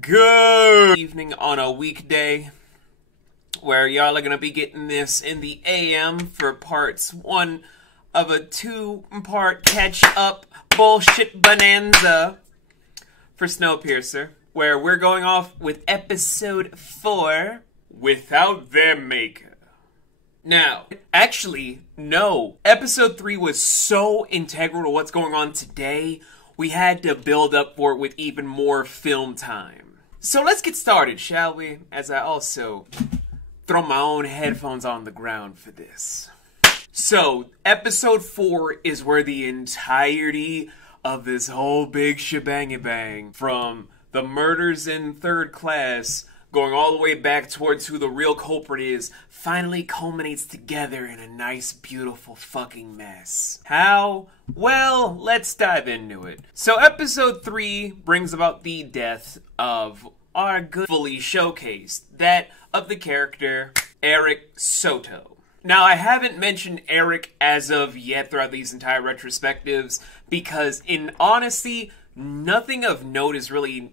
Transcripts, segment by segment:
Good evening on a weekday where y'all are gonna be getting this in the AM for parts 1 of a 2-part catch-up bullshit bonanza for Snowpiercer, where we're going off with episode 4, Without Their Maker. Now, actually, no. Episode 3 was so integral to what's going on today, we had to build up for it with even more film time. So let's get started, shall we? As I also throw my own headphones on the ground for this. So, episode 4 is where the entirety of this whole big shebang-a-bang, from the murders in third class going all the way back towards who the real culprit is, finally culminates together in a nice, beautiful fucking mess. How? Well, let's dive into it. So episode 3 brings about the death of our good fully showcased, that of the character Eric Soto. Now, I haven't mentioned Eric as of yet throughout these entire retrospectives, because in honesty, nothing of note is really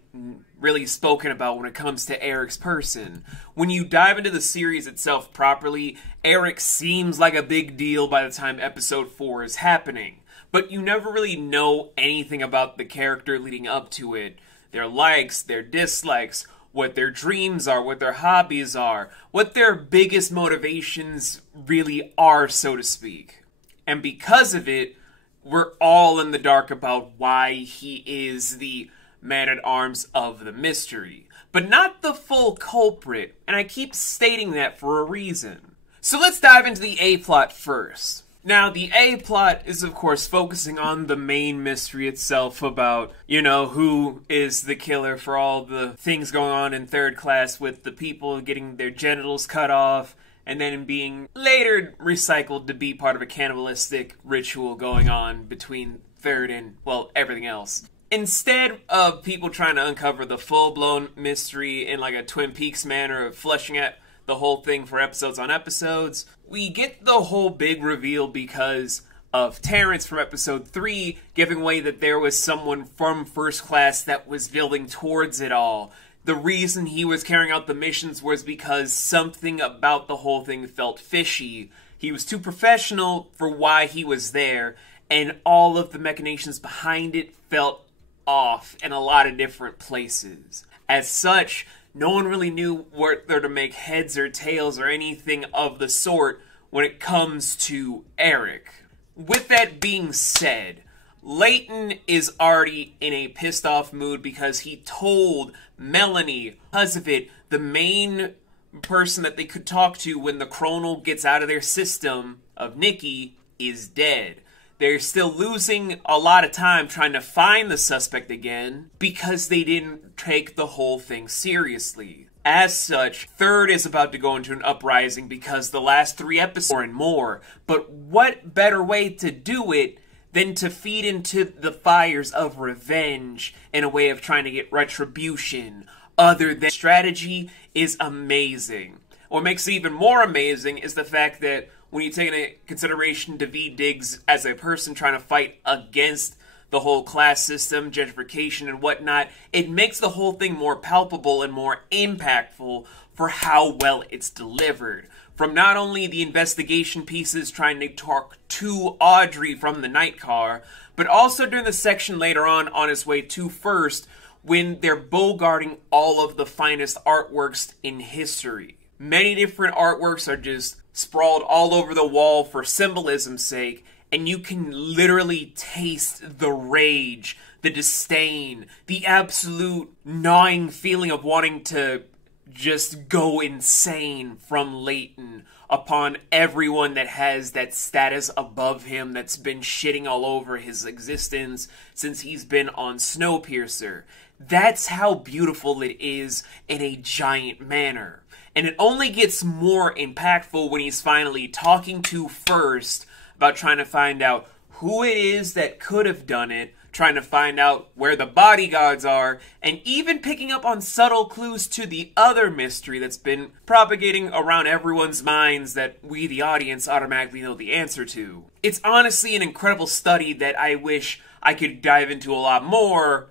spoken about when it comes to Eric's person. When you dive into the series itself properly, Eric seems like a big deal by the time episode 4 is happening. But you never really know anything about the character leading up to it. Their likes, their dislikes, what their dreams are, what their hobbies are, what their biggest motivations really are, so to speak. And because of it, we're all in the dark about why he is the man-at-arms of the mystery, but not the full culprit, and I keep stating that for a reason. So let's dive into the A-plot first. Now, the A-plot is, of course, focusing on the main mystery itself about, who is the killer for all the things going on in third class with the people getting their genitals cut off, and then being later recycled to be part of a cannibalistic ritual going on between third and, well, everything else. Instead of people trying to uncover the full-blown mystery in like a Twin Peaks manner of fleshing out the whole thing for episodes on episodes, we get the whole big reveal because of Terrence from episode 3 giving away that there was someone from first class that was building towards it all. The reason he was carrying out the missions was because something about the whole thing felt fishy. He was too professional for why he was there, and all of the machinations behind it felt off in a lot of different places. As such, no one really knew whether to make heads or tails or anything of the sort when it comes to Eric. With that being said, Layton is already in a pissed off mood because he told Melanie, because of it, the main person that they could talk to when the chronal gets out of their system of Nikki is dead. They're still losing a lot of time trying to find the suspect again because they didn't take the whole thing seriously. As such, third is about to go into an uprising because the last 3 episodes more and more. But what better way to do it than to feed into the fires of revenge in a way of trying to get retribution? Other than strategy is amazing. What makes it even more amazing is the fact that when you take into consideration Daveed Diggs as a person trying to fight against the whole class system, gentrification and whatnot, it makes the whole thing more palpable and more impactful for how well it's delivered. From not only the investigation pieces trying to talk to Audrey from the night car, but also during the section later on his way to First, when they're bogarting all of the finest artworks in history. Many different artworks are just sprawled all over the wall for symbolism's sake, and you can literally taste the rage, the disdain, the absolute gnawing feeling of wanting to just go insane from Layton upon everyone that has that status above him that's been shitting all over his existence since he's been on Snowpiercer. That's how beautiful it is in a giant manner. And it only gets more impactful when he's finally talking to First about trying to find out who it is that could have done it, trying to find out where the bodyguards are, and even picking up on subtle clues to the other mystery that's been propagating around everyone's minds that we, the audience, automatically know the answer to. It's honestly an incredible study that I wish I could dive into a lot more,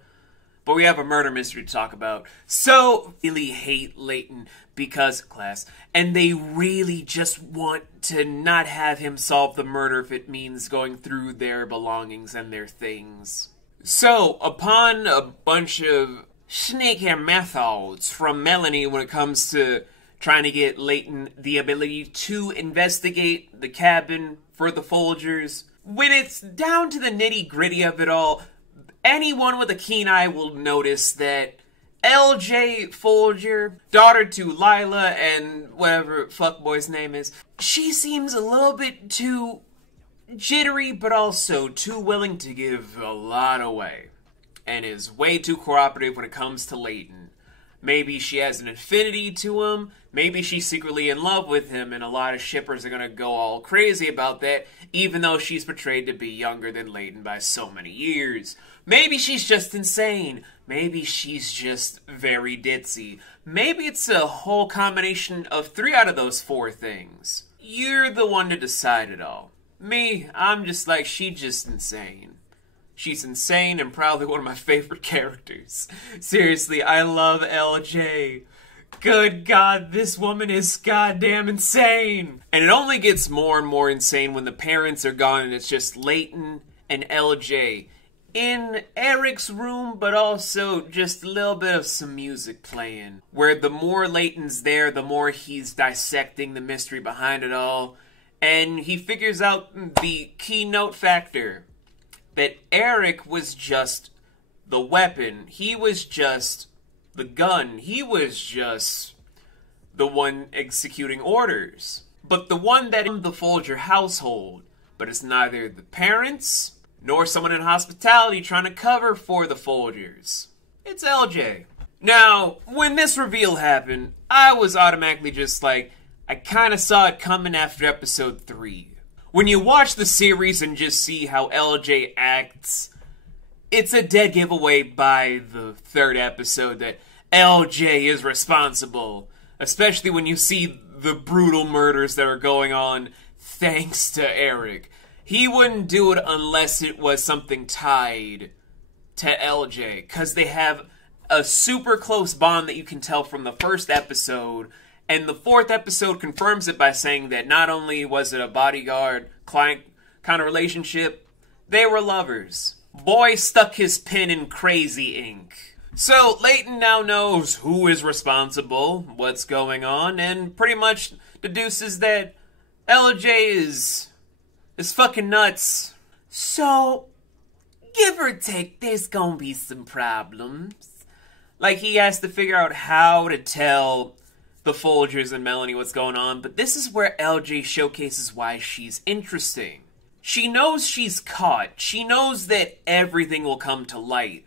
but we have a murder mystery to talk about. So, really hate Layton because class, and they really just want to not have him solve the murder if it means going through their belongings and their things. So, upon a bunch of snakehair methods from Melanie when it comes to trying to get Layton the ability to investigate the cabin for the Folgers, when it's down to the nitty-gritty of it all, anyone with a keen eye will notice that LJ Folger, daughter to Lila and whatever fuckboy's name is, she seems a little bit too jittery, but also too willing to give a lot away, and is way too cooperative when it comes to Layton. Maybe she has an affinity to him, maybe she's secretly in love with him, and a lot of shippers are gonna go all crazy about that, even though she's portrayed to be younger than Layton by so many years. Maybe she's just insane. Maybe she's just very ditzy. Maybe it's a whole combination of 3 out of those 4 things. You're the one to decide it all. Me, I'm just like, she's just insane. She's insane and probably one of my favorite characters. Seriously, I love LJ. Good God, this woman is goddamn insane. And it only gets more and more insane when the parents are gone and it's just Layton and LJ in Eric's room, but also just a little bit of some music playing. Where the more Layton's there, the more he's dissecting the mystery behind it all. And he figures out the keynote factor. That Eric was just the weapon. He was just the gun. He was just the one executing orders. But the one that in the Folger household. But it's neither the parents nor someone in hospitality trying to cover for the Folgers. It's LJ. Now, when this reveal happened, I was automatically just like, I kind of saw it coming after episode 3. When you watch the series and just see how LJ acts, it's a dead giveaway by the 3rd episode that LJ is responsible. Especially when you see the brutal murders that are going on thanks to Eric. He wouldn't do it unless it was something tied to LJ. Because they have a super close bond that you can tell from the 1st episode. And the 4th episode confirms it by saying that not only was it a bodyguard-client kind of relationship, they were lovers. Boy stuck his pin in crazy ink. So Layton now knows who is responsible, what's going on, and pretty much deduces that LJ is fucking nuts. So, give or take, there's gonna be some problems. Like, he has to figure out how to tell the Folgers and Melanie what's going on, but this is where LJ showcases why she's interesting. She knows she's caught. She knows that everything will come to light,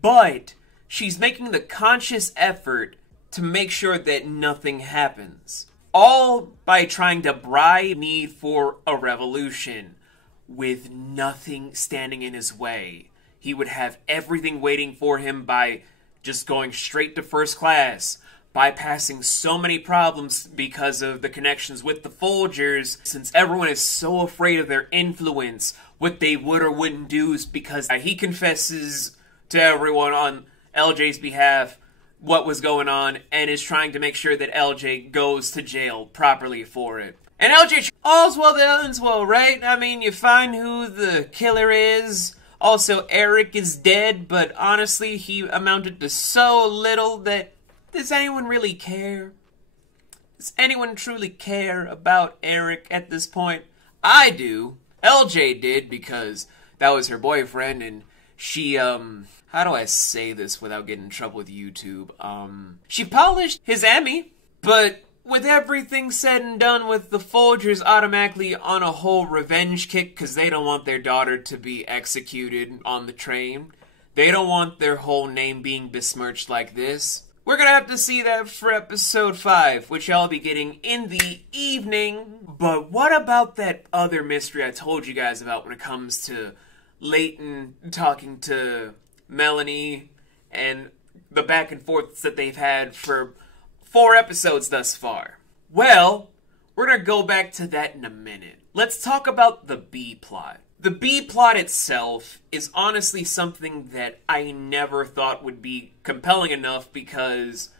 but she's making the conscious effort to make sure that nothing happens. All by trying to bribe need for a revolution with nothing standing in his way. He would have everything waiting for him by just going straight to first class, bypassing so many problems because of the connections with the Folgers, since everyone is so afraid of their influence, what they would or wouldn't do is because he confesses to everyone on LJ's behalf what was going on, and is trying to make sure that LJ goes to jail properly for it. And LJ, all's well that ends well, right? I mean, you find who the killer is. Also, Eric is dead, but honestly, he amounted to so little that does anyone really care? Does anyone truly care about Eric at this point? I do. LJ did, because that was her boyfriend, and she, how do I say this without getting in trouble with YouTube? She polished his Emmy, but with everything said and done, with the Folgers automatically on a whole revenge kick because they don't want their daughter to be executed on the train. They don't want their whole name being besmirched like this. We're gonna have to see that for episode 5, which I'll be getting in the evening. But what about that other mystery I told you guys about when it comes to Layton talking to Melanie and the back and forths that they've had for 4 episodes thus far? Well, we're gonna go back to that in a minute. Let's talk about the B plot. The B-plot itself is honestly something that I never thought would be compelling enough because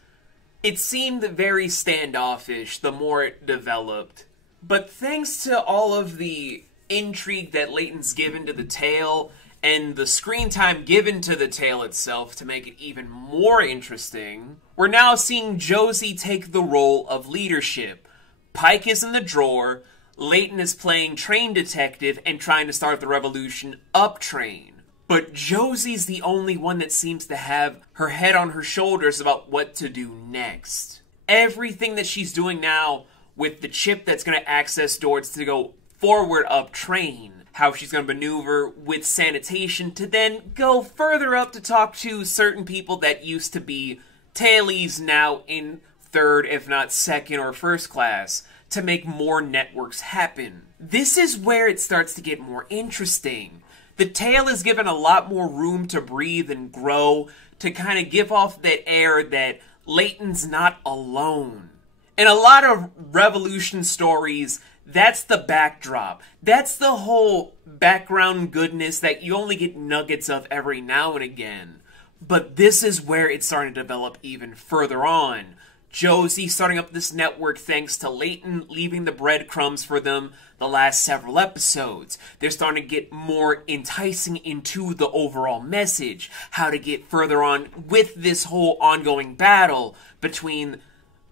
it seemed very standoffish the more it developed. But thanks to all of the intrigue that Layton's given to the tale, and the screen time given to the tale itself to make it even more interesting, we're now seeing Josie take the role of leadership. Pike is in the drawer, Layton is playing train detective and trying to start the revolution up train. But Josie's the only one that seems to have her head on her shoulders about what to do next. Everything that she's doing now with the chip that's going to access doors to go forward up train, how she's going to maneuver with sanitation to then go further up to talk to certain people that used to be tailies now in third, if not second or first class, to make more networks happen. This is where it starts to get more interesting. The tale is given a lot more room to breathe and grow, to kind of give off that air that Layton's not alone. In a lot of revolution stories, that's the backdrop. That's the whole background goodness that you only get nuggets of every now and again. But this is where it's starting to develop even further on. Josie starting up this network thanks to Layton leaving the breadcrumbs for them the last several episodes. They're starting to get more enticing into the overall message, how to get further on with this whole ongoing battle between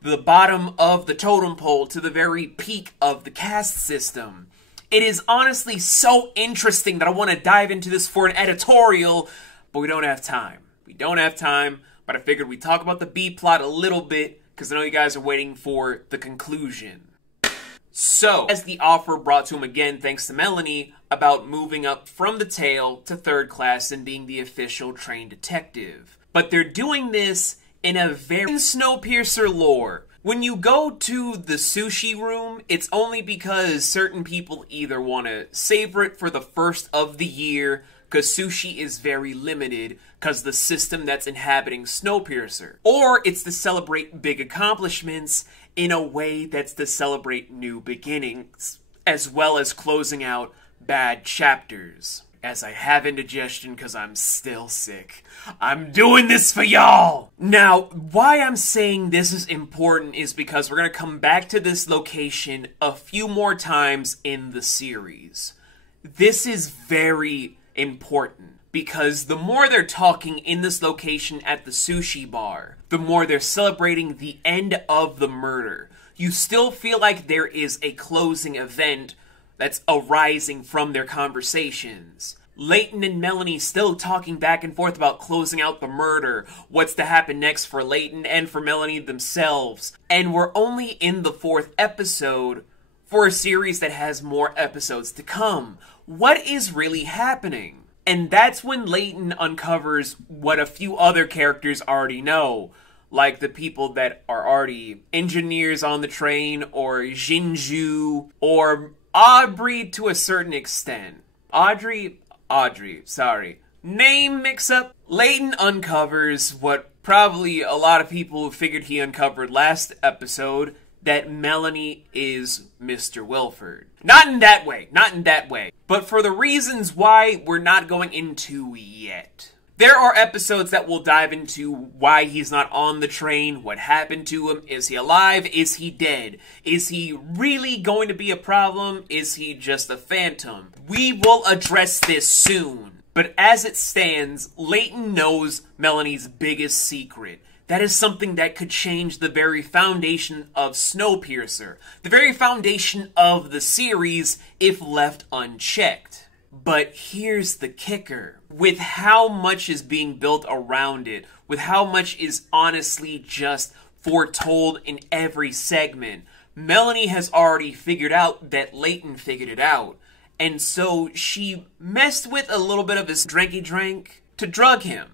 the bottom of the totem pole to the very peak of the caste system. It is honestly so interesting that I want to dive into this for an editorial, but we don't have time. We don't have time, but I figured we'd talk about the B-plot a little bit, because I know you guys are waiting for the conclusion. So, as the offer brought to him again thanks to Melanie about moving up from the tail to third class and being the official trained detective. But they're doing this in a very Snowpiercer lore. When you go to the sushi room, it's only because certain people either want to savor it for the first of the year, because sushi is very limited because the system that's inhabiting Snowpiercer. Or it's to celebrate big accomplishments in a way that's to celebrate new beginnings, as well as closing out bad chapters. As I have indigestion because I'm still sick. I'm doing this for y'all! Now, why I'm saying this is important is because we're going to come back to this location a few more times in the series. This is very important because the more they're talking in this location at the sushi bar, the more they're celebrating the end of the murder. You still feel like there is a closing event that's arising from their conversations. Layton and Melanie still talking back and forth about closing out the murder, what's to happen next for Layton and for Melanie themselves. And we're only in the 4th episode for a series that has more episodes to come. What is really happening? And that's when Layton uncovers what a few other characters already know, like the people that are already engineers on the train, or Jinju, or Aubrey to a certain extent. Audrey, sorry. Name mix-up. Layton uncovers what probably a lot of people figured he uncovered last episode, that Melanie is Mr. Wilford. Not in that way, but for the reasons why we're not going into yet. There are episodes that will dive into why he's not on the train, what happened to him, is he alive, is he dead, is he really going to be a problem, is he just a phantom? We will address this soon, but as it stands, Layton knows Melanie's biggest secret. That is something that could change the very foundation of Snowpiercer, the very foundation of the series if left unchecked. But here's the kicker. With how much is being built around it, with how much is honestly just foretold in every segment, Melanie has already figured out that Layton figured it out. And so she messed with a little bit of his drinky drink to drug him.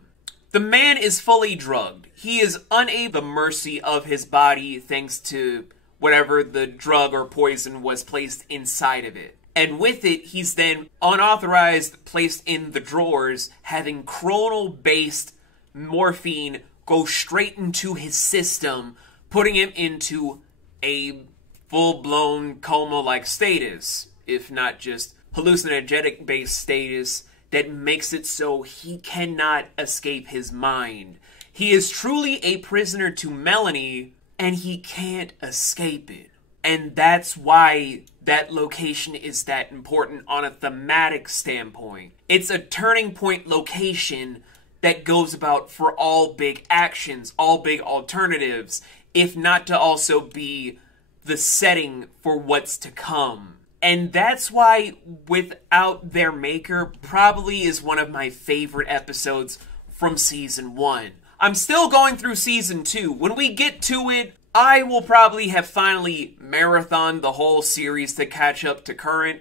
The man is fully drugged. He is unable to mercy of his body thanks to whatever the drug or poison was placed inside of it. And with it, he's then unauthorized placed in the drawers, having chronal-based morphine go straight into his system, putting him into a full-blown coma-like status, if not just hallucinogenic-based status that makes it so he cannot escape his mind. He is truly a prisoner to Melanie, and he can't escape it. And that's why that location is that important on a thematic standpoint. It's a turning point location that goes about for all big actions, all big alternatives, if not to also be the setting for what's to come. And that's why Without Their Maker probably is one of my favorite episodes from Season 1. I'm still going through Season 2. When we get to it, I will probably have finally marathoned the whole series to catch up to current,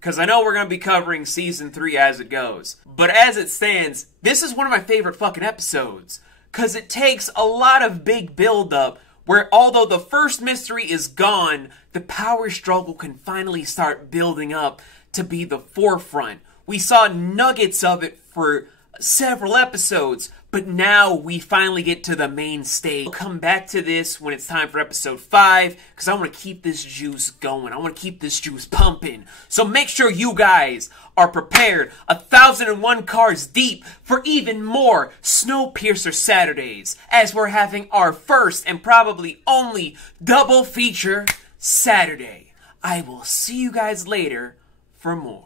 because I know we're going to be covering Season 3 as it goes. But as it stands, this is one of my favorite fucking episodes, because it takes a lot of big build-up where although the first mystery is gone, the power struggle can finally start building up to be the forefront. We saw nuggets of it for several episodes, but now we finally get to the main stage. We'll come back to this when it's time for episode 5, because I want to keep this juice going. I want to keep this juice pumping. So make sure you guys are prepared 1,001 cards deep for even more Snowpiercer Saturdays, as we're having our first and probably only double feature Saturday. I will see you guys later for more.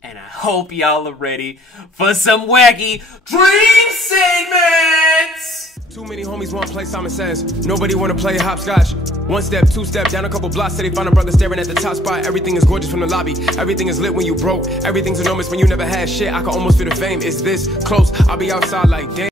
And I hope y'all are ready for some wacky dream segments! Too many homies want to play, Simon Says. Nobody want to play hopscotch. One step, two step, down a couple blocks, till they find a brother staring at the top spot. Everything is gorgeous from the lobby. Everything is lit when you broke. Everything's enormous when you never had shit. I can almost feel the fame. Is this close? I'll be outside like damn.